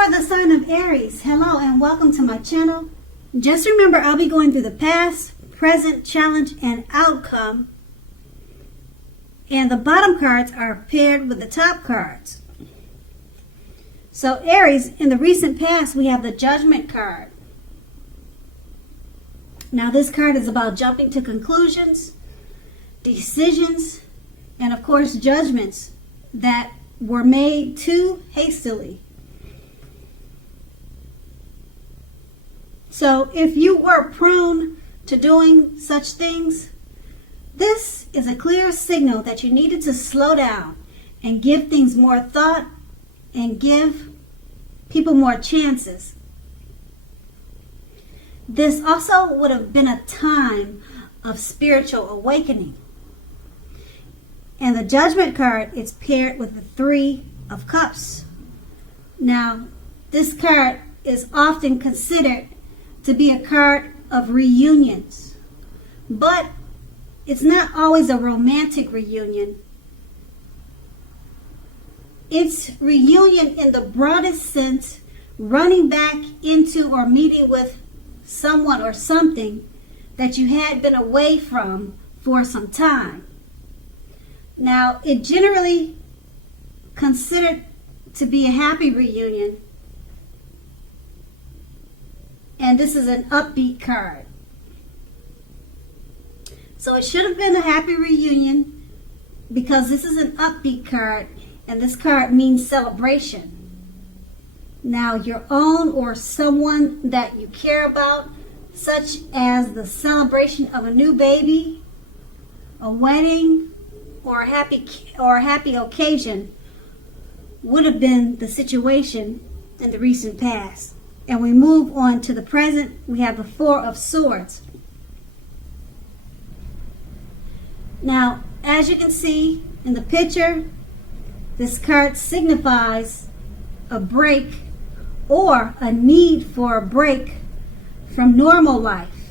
for the sign of Aries, hello and welcome to my channel. Just remember, I'll be going through the past, present, challenge, and outcome. And the bottom cards are paired with the top cards. So Aries, in the recent past, we have the Judgment card. Now this card is about jumping to conclusions, decisions, and of course judgments that were made too hastily. So if you were prone to doing such things, this is a clear signal that you needed to slow down and give things more thought and give people more chances. This also would have been a time of spiritual awakening. And the Judgment card is paired with the Three of Cups. Now, this card is often considered to be a card of reunions, but it's not always a romantic reunion. It's reunion in the broadest sense, running back into or meeting with someone or something that you had been away from for some time. Now, it generally considered to be a happy reunion, and this is an upbeat card. So it should have been a happy reunion because this is an upbeat card, and this card means celebration. Now, your own or someone that you care about, such as the celebration of a new baby, a wedding, or a happy occasion, would have been the situation in the recent past. And we move on to the present. We have the Four of Swords. Now, as you can see in the picture, this card signifies a break or a need for a break from normal life.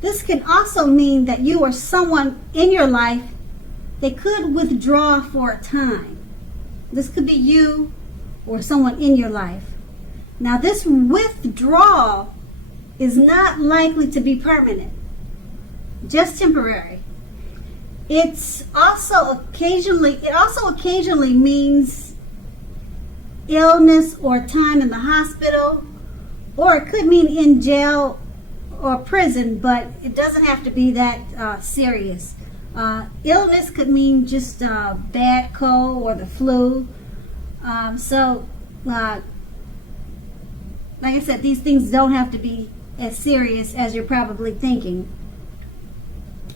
This can also mean that you or someone in your life, they could withdraw for a time. This could be you or someone in your life. Now, this withdrawal is not likely to be permanent, just temporary. It also occasionally means illness or time in the hospital, or it could mean in jail or prison, but it doesn't have to be that serious. Illness could mean just a bad cold or the flu. Like I said, these things don't have to be as serious as you're probably thinking.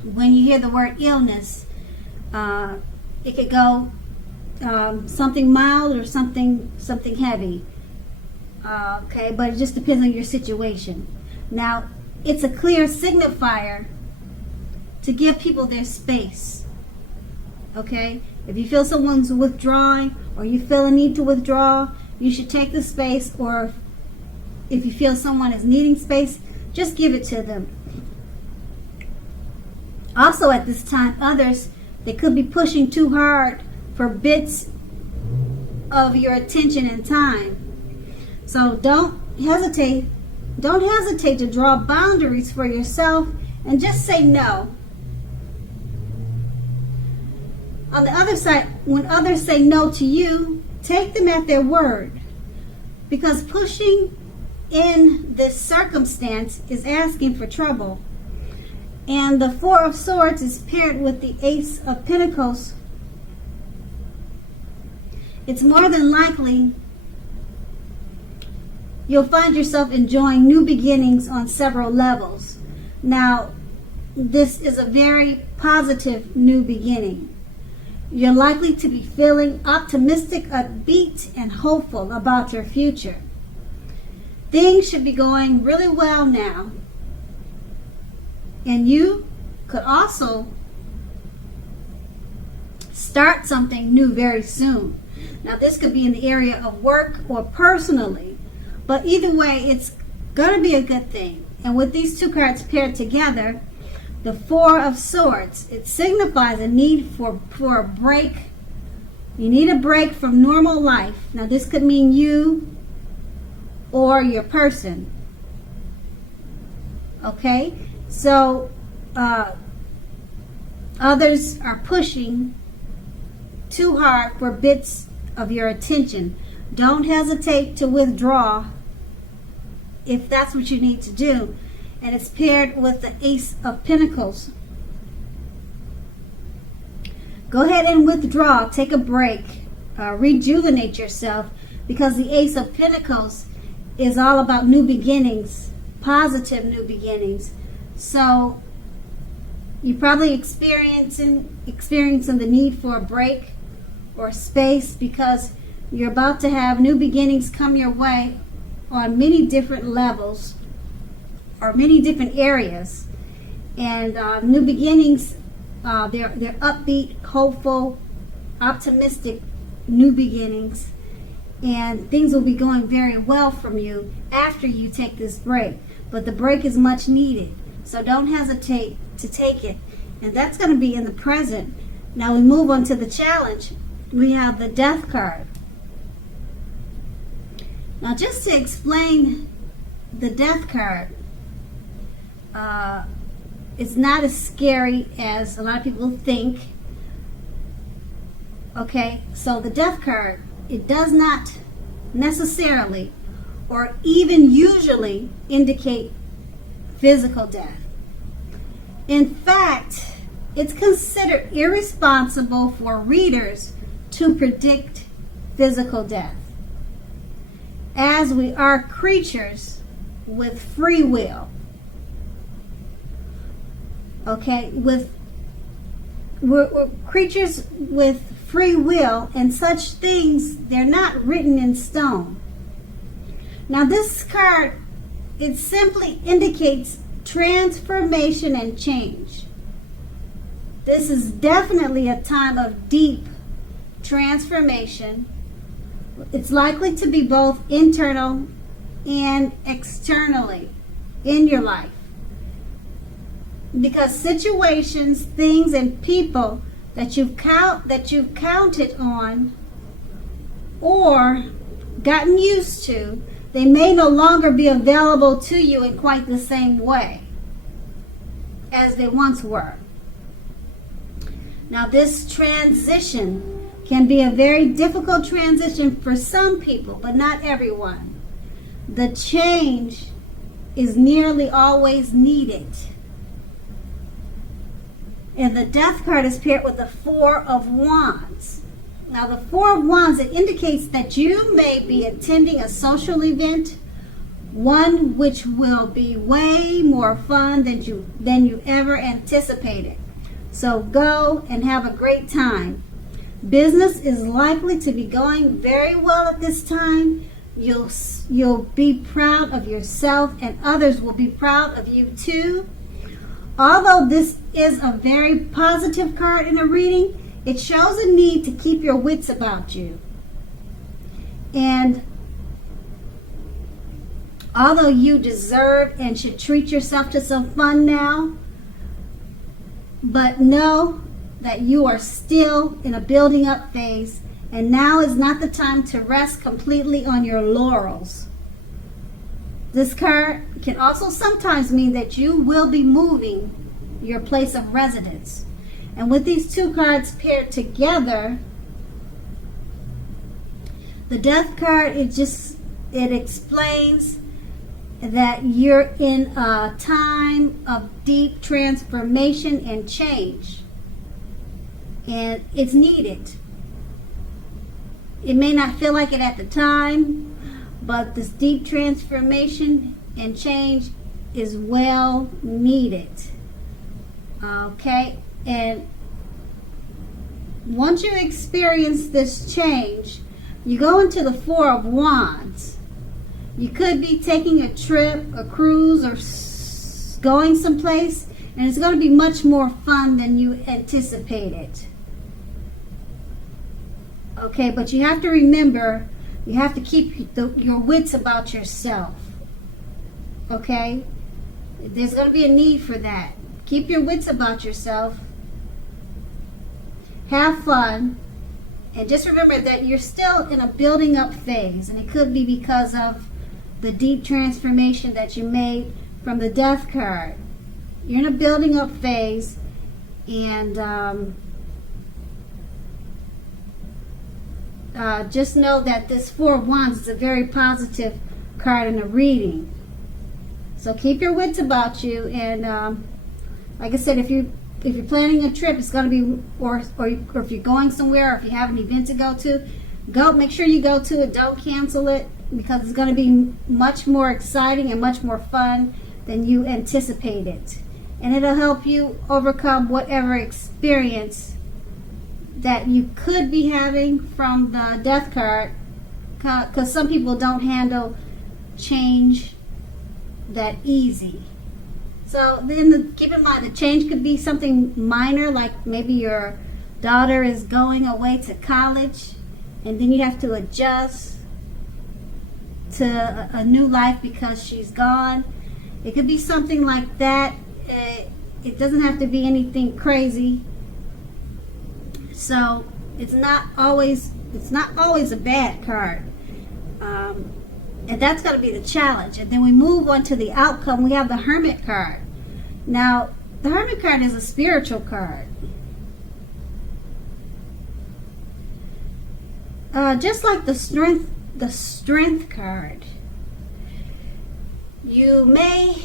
When you hear the word illness, it could go something mild or something heavy. Okay, but it just depends on your situation. Now, it's a clear signifier to give people their space. Okay, if you feel someone's withdrawing or you feel a need to withdraw, you should take the space, or if you feel someone is needing space, just give it to them. Also at this time, others, they could be pushing too hard for bits of your attention and time. So don't hesitate to draw boundaries for yourself and just say no. On the other side, when others say no to you, take them at their word, because pushing in this circumstance is asking for trouble. And the Four of Swords is paired with the Ace of Pentacles. It's more than likely you'll find yourself enjoying new beginnings on several levels. Now, this is a very positive new beginning. You're likely to be feeling optimistic, upbeat, and hopeful about your future. Things should be going really well now. And you could also start something new very soon. Now, this could be in the area of work or personally, but either way, it's going to be a good thing. And with these two cards paired together, the Four of Swords, it signifies a need for a break. You need a break from normal life. Now, this could mean you or your person. Okay? So, others are pushing too hard for bits of your attention. Don't hesitate to withdraw if that's what you need to do. And it's paired with the Ace of Pentacles. Go ahead and withdraw. Take a break. Rejuvenate yourself, because the Ace of Pentacles is all about new beginnings, positive new beginnings. So you're probably experiencing the need for a break or space, because you're about to have new beginnings come your way on many different levels or many different areas. And new beginnings, they're upbeat, hopeful, optimistic new beginnings, and things will be going very well from you after you take this break. But the break is much needed, so don't hesitate to take it. And that's going to be in the present. Now we move on to the challenge. We have the Death card. Now, just to explain the Death card, it's not as scary as a lot of people think. Okay, so the Death card, it does not necessarily or even usually indicate physical death. In fact, it's considered irresponsible for readers to predict physical death, as we are creatures with free will. Okay, we're creatures with free will, and such things, they're not written in stone. Now this card, it simply indicates transformation and change. This is definitely a time of deep transformation. It's likely to be both internal and externally in your life, because situations, things, and people that you've counted on or gotten used to, they may no longer be available to you in quite the same way as they once were. Now, this transition can be a very difficult transition for some people, but not everyone. The change is nearly always needed. And the Death card is paired with the Four of Wands. Now, the Four of Wands, it indicates that you may be attending a social event, one which will be way more fun than you ever anticipated. So go and have a great time. Business is likely to be going very well at this time. You'll be proud of yourself, and others will be proud of you too. Although this is a very positive card in a reading, it shows a need to keep your wits about you. And although you deserve and should treat yourself to some fun now, but know that you are still in a building up phase, and now is not the time to rest completely on your laurels. This card can also sometimes mean that you will be moving your place of residence. And with these two cards paired together, the Death card, it explains that you're in a time of deep transformation and change. And it's needed. It may not feel like it at the time, but this deep transformation and change is well needed. Okay? And once you experience this change, you go into the Four of Wands. You could be taking a trip, a cruise, or going someplace, and it's going to be much more fun than you anticipated. Okay, but you have to remember, you have to keep your wits about yourself. Okay? There's going to be a need for that. Keep your wits about yourself. Have fun. And just remember that you're still in a building up phase. And it could be because of the deep transformation that you made from the Death card. You're in a building up phase, and just know that this Four of Wands is a very positive card in a reading. So keep your wits about you, and like I said, if you're planning a trip, it's going to be, or if you're going somewhere, or if you have an event to go, make sure you go to it. Don't cancel it, because it's going to be much more exciting and much more fun than you anticipated. And it'll help you overcome whatever experience that you could be having from the Death card, because some people don't handle change that easy. So then keep in mind, the change could be something minor, like maybe your daughter is going away to college, and then you have to adjust to a new life because she's gone. It could be something like that. It doesn't have to be anything crazy. So it's not always a bad card. And that's going to be the challenge. And then we move on to the outcome. We have the Hermit card. Now, the Hermit card is a spiritual card. Just like the Strength card, you may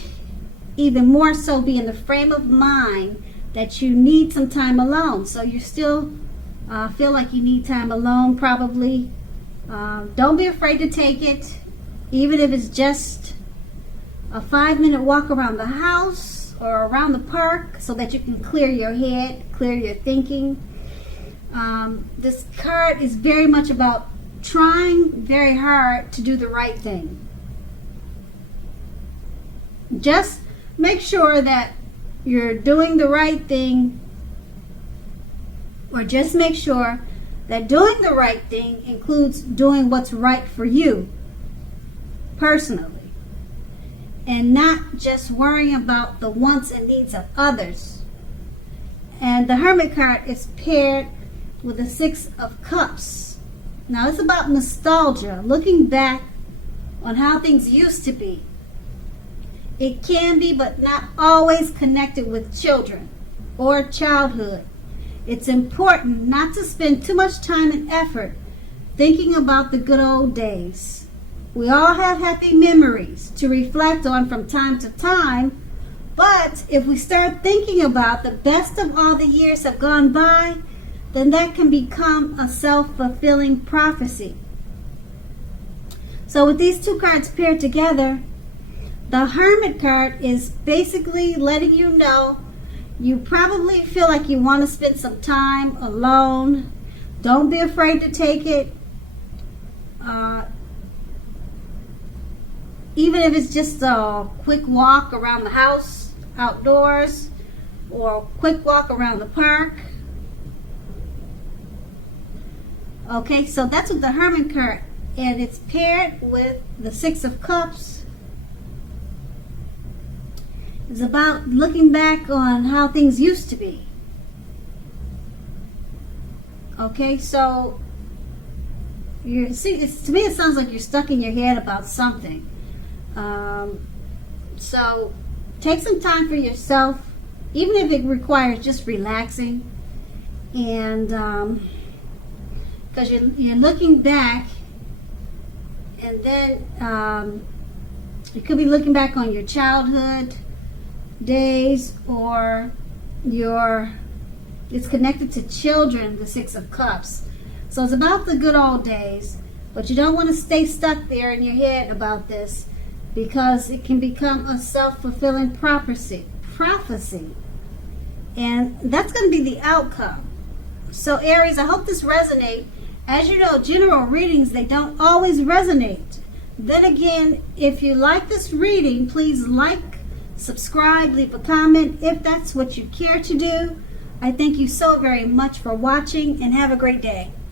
even more so be in the frame of mind that you need some time alone. So you still feel like you need time alone, probably. Don't be afraid to take it, even if it's just a 5-minute walk around the house or around the park, so that you can clear your head, clear your thinking. This card is very much about trying very hard to do the right thing. Just make sure that you're doing the right thing, or just make sure that doing the right thing includes doing what's right for you personally, and not just worrying about the wants and needs of others. And the Hermit card is paired with the Six of Cups. Now it's about nostalgia, looking back on how things used to be. It can be, but not always, connected with children or childhood. It's important not to spend too much time and effort thinking about the good old days. We all have happy memories to reflect on from time to time, but if we start thinking about the best of all the years have gone by, then that can become a self-fulfilling prophecy. So with these two cards paired together, the Hermit card is basically letting you know you probably feel like you want to spend some time alone. Don't be afraid to take it. Even if it's just a quick walk around the house, outdoors, or a quick walk around the park. Okay, so that's with the Hermit card, and it's paired with the Six of Cups. It's about looking back on how things used to be. Okay, so to me it sounds like you're stuck in your head about something. So take some time for yourself, even if it requires just relaxing, and because you're looking back, and then you could be looking back on your childhood days, or it's connected to children, the Six of Cups. So it's about the good old days, but you don't want to stay stuck there in your head about this, because it can become a self-fulfilling prophecy, and that's going to be the outcome. So Aries, I hope this resonates. As you know, general readings, they don't always resonate. Then again, if you like this reading, please like, subscribe, leave a comment if that's what you care to do. I thank you so very much for watching, and have a great day.